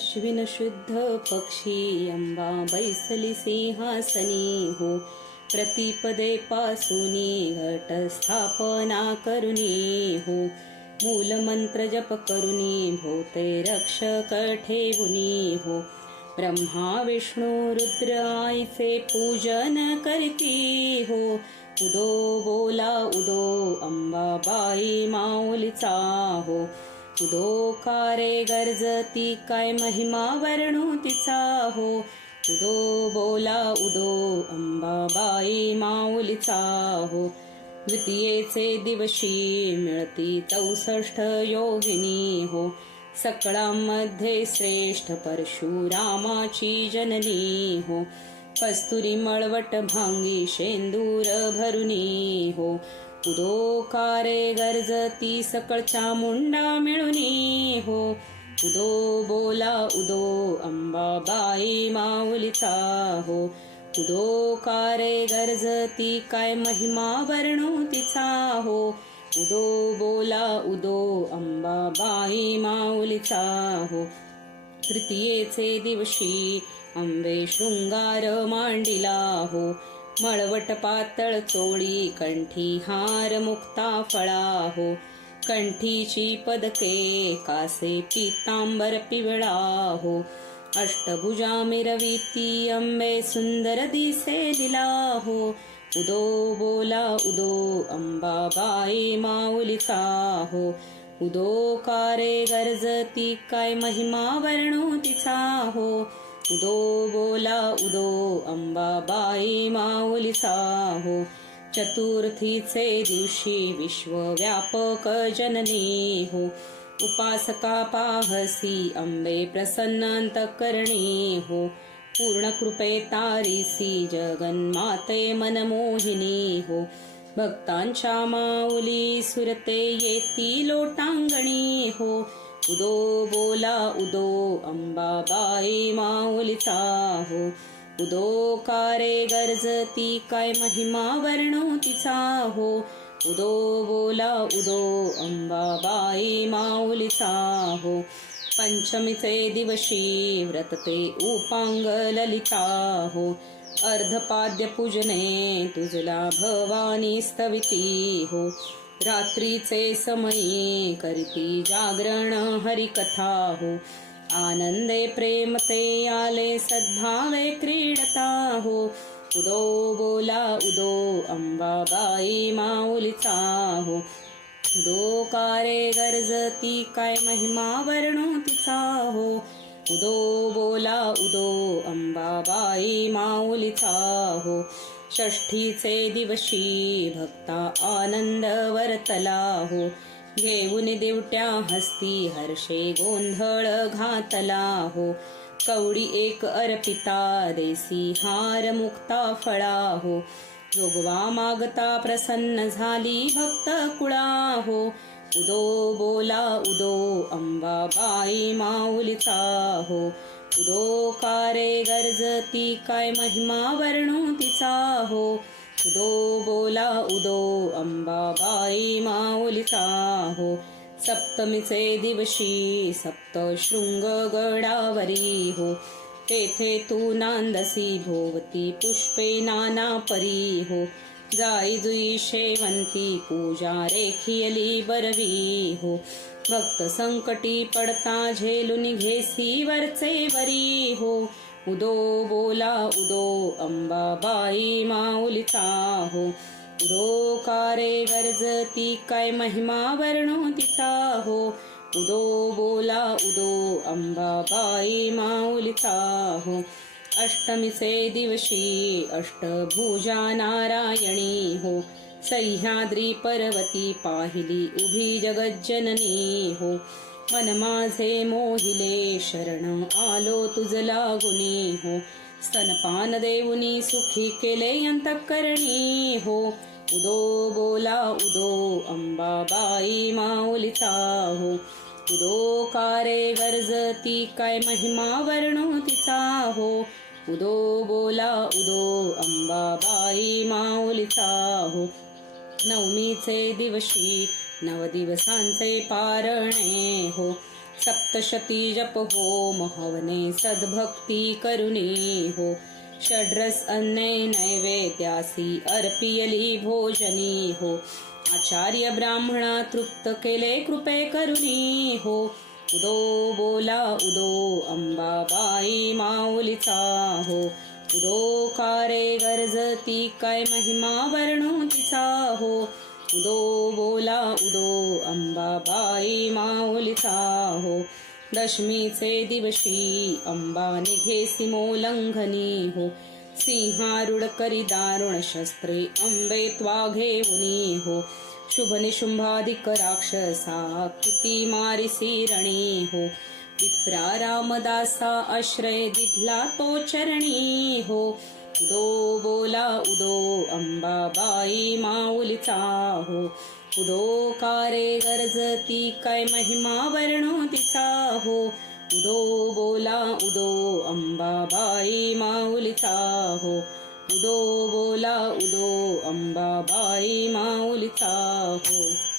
अश्विन शुद्ध पक्षी अंबा बैसली सिंहासनी हो. प्रतिपदे पासूनी घट स्थापना करुनी हो. मूलमंत्र जप करुनी भोते रक्षक ठेवुनी हो. ब्रह्मा विष्णू रुद्र आईचे पूजन करती हो. उदो बोला उदो अंबाबाई माऊलीचा हो. उदो कारे गर्जती काय महिमा वर्णू तिचा हो. उदो बोला उदो अंबाबाई माऊलीचा हो. द्वितीयेचे दिवशी मिळती 64 योगिनी हो. सकळांमध्ये श्रेष्ठ परशुरामाची जननी हो. कस्तुरी मळवट भांगी शेंदूर भरुनी हो. उदो कारे गर्जती सकळ चामुंडा मिळुनी हो. उदो बोला उदो अंबाबाई माऊलीचा हो. उदो कारे गर्जती काय महिमा वर्णू तिचा हो. उदो बोला उदो अंबाबाई माऊलीचा हो. तृतीयेचे दिवशी अंबे शृंगार मांडिला हो. मळवट पातळ चोळी कंठी हार मुक्ता फळा हो. कंठीची पदके कासे पितांबर पिवळा हो. अष्टभुजा मिरविती अंबे सुंदर दिसे दिला हो. उदो बोला उदो अंबाबाई माऊलीचा हो. उदो कारे गर्जती काय महिमा वर्णू तिचा हो. उदो बोला उदो अंबाबाई माऊलीचा हो. चतुर्थीचे दिवशी विश्वव्यापक जननी हो. उपासका पाहसी अंबे प्रसन्न अंतःकरणी हो. पूर्ण कृपे तारीसी जगन्माते मनमोहिनी हो. भक्तांच्या माऊली सुरते येती लोटांगणी हो. उदो बोला उदो अंबाबाई माऊलीचा हो. उदो कारे गर्जती काय महिमा वर्णू तिचा हो. उदो बोला उदो अंबाबाई माऊलीचा हो. पंचमीचे दिवशी व्रतते उपांग ललिता हो. अर्धपाद्य पूजने तुझला भवानी स्तविती हो. रात्रीचे समयी करीती जागरण हरिकथा हो. आनंदे प्रेमते आले सद्भावे क्रीडता हो. उदो बोला उदो अंबाबाई माऊलीचा हो. उदो कारे गर्जती काय महिमा वर्णू तिचा हो. उदो बोला उदो अंबाबाई माऊलीचा हो. षष्ठीचे दिवशी भक्ता आनंद वर्तला हो. घेऊन दिवट्या हस्ती हर्षे गोंधळ घातला हो. कवडी एक अर्पिता देसी हार मुक्ता फळा हो. जोगवा मागता प्रसन्न झाली भक्त कुळा हो. उदो बोला उदो अंबाबाई माऊलीचा हो. उदो कारे गर्जती काय महिमा वर्णू तिचा हो. उदो बोला उदो अंबाबाई माऊलीचा हो. सप्तमीचे दिवशी सप्तशृंग गडावरी हो. तेथे तू नांदसी भोवती पुष्पे नाना परी हो. जाई जुई शेवंती पूजा रेखियली बरवी हो. भक्त संकटी पडता झेलून घेसी वरचे वरी हो. उदो बोला उदो अंबाबाई माऊलीचा हो. उदो कारे गर्जती काय महिमा वर्णू तिचा हो. उदो बोला उदो अंबाबाई माऊलीचा हो. अष्टमीचे दिवशी अष्टभुजा नारायणी हो. सह्याद्री पर्वती पाहिली उभी जगज्जननी हो. मन माझे मोहिले शरण आलो तुझ लागुनी हो. स्तनपान देऊनी सुखी केले अंतःकरणी हो. उदो बोला उदो अंबाबाई माऊलीचा हो. उदो कारे गर्जती काय महिमा वर्णू तिचा हो. उदो बोला उदो अंबाबाई माऊलीचा हो. नवमीचे दिवशी 9 दिवसांचे पारणे हो. सप्तशती जप होम हवने सद्भक्ती करुणे हो. षड्रस अन्ने नैवेद्यासी अर्पियली भोजनी हो. आचार्य ब्राह्मणा तृप्त केले कृपे करुणी हो. उदो बोला उदो अंबाबाई माऊलीचा हो. उदो कारे गरजती काय महिमा वर्णू तिचा हो. उदो बोला उदो अंबाबाई माऊलीचा हो. दशमीचे दिवशी अंबा निघे सिमोल्लंघनी हो. सिंहारूढ करी दारुण शस्त्रे अंबे त्वा घेऊनी हो. शुभ निशुंभाधिक राक्षसा किती मारिसी रणी हो. विप्रा रामदासा आश्रय दिधला तो चरणी हो. उदो बोला उदो अंबाबाई माऊलीचा हो. उदो कारे गरजती काय महिमा वर्णू तिचा हो. उदो बोला उदो अंबाबाई माऊलीचा हो. उदो बोला उदो अंबाबाई माऊलीचा हो.